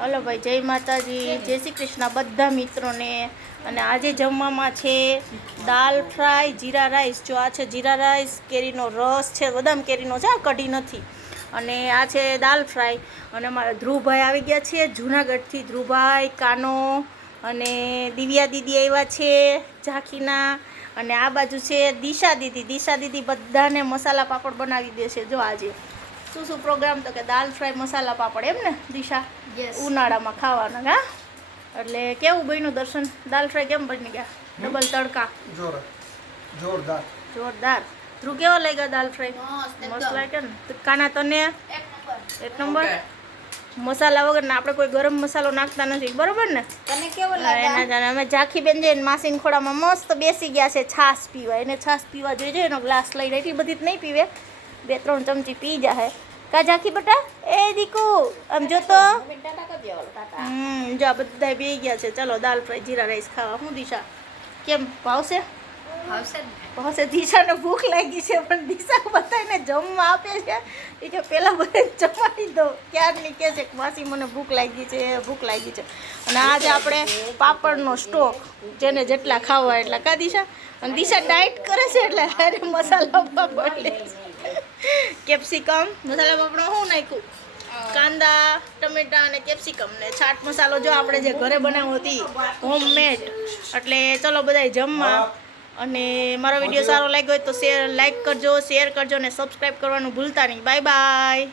Hello ભાઈ, જય માતાજી, જય શ્રી કૃષ્ણ બધા મિત્રોને. અને આજે જમવામાં છે દાલ ફ્રાય, જીરા રાઈસ. જો આ છે જીરા રાઈસ, કેરીનો રસ છે, બદામ કેરીનો છે, કઢી નથી. અને આ છે દાલ ફ્રાય. અને અમારા ધ્રુવભાઈ આવી ગયા છે જૂનાગઢથી. ધ્રુવભાઈ, કાનો અને દિવ્યા દીદી આવ્યા છે ઝાંખીના. અને આ બાજુ છે દિશા દીદી. દિશા દીદી બધાને મસાલા પાપડ બનાવી દેશે. જો આજે શું પ્રોગ્રામ તો કે દાલ ફ્રાય મસાલા પાપડ, એમ ને દિશા? ઉનાળામાં ખાવાના. હા, એટલે કેવું બન્યું દર્શન? દાલ ફ્રાય કેમ બની ગયા? ડબલ તડકા, જોરદાર જોરદાર. ધ્રુવ કેવો લાગ્યો દાલ ફ્રાય? મસ્ત લાગ્યો ને? કાના તને? એક નંબર. મસાલા વગર ને આપણે કોઈ ગરમ મસાલો નાખતા નથી, બરોબર ને? તને કેવો લાગ્યો? એના અમે ઝાંખી બેન જઈને માસીન ખોડામાં મસ્ત બેસી ગયા છે છાશ પીવા. એને છાશ પીવા જોઈએ, એનો ગ્લાસ લઈને. એટલી બધી જ નહીં પીવે, 2-3 ચમચી પી જાહે. કા ઝાંખી બેટા? એ દીકુ આમ જો તો. જો આ બધા બે ગયા છે. ચલો દાલ ફ્રાય જીરા રાઈસ ખાવા. હું દિશા કેમ ભાવશે? ભાવશે. દિશાને ભૂખ લાગી છે, પણ દિશા બધાને જમવા આપે છે. એ કે પહેલાં બધા જમાડી દો. ક્યારની કહે છે માસી મને ભૂખ લાગી છે, ભૂખ લાગી છે. અને આજે આપણે પાપડનો સ્ટોક, જેને જેટલા ખાવા એટલા. કા દિશા? અને દિશા ડાયટ કરે છે એટલે હારે મસાલા પાપડ લે છે. કેપ્સિકમ મસાલા પાપડમાં શું નાખ્યું? કાંદા, ટમેટા અને કેપ્સિકમ ને ચાટ મસાલો. જો આપણે જે ઘરે બનાવ્યો હતી, હોમમેડ. એટલે ચલો બધાય જમવા. અને મારો વિડીયો સારો લાગ્યો હોય તો લાઈક કરજો, શેર કરજો અને સબસ્ક્રાઈબ કરવાનું ભૂલતા નહીં. Bye bye.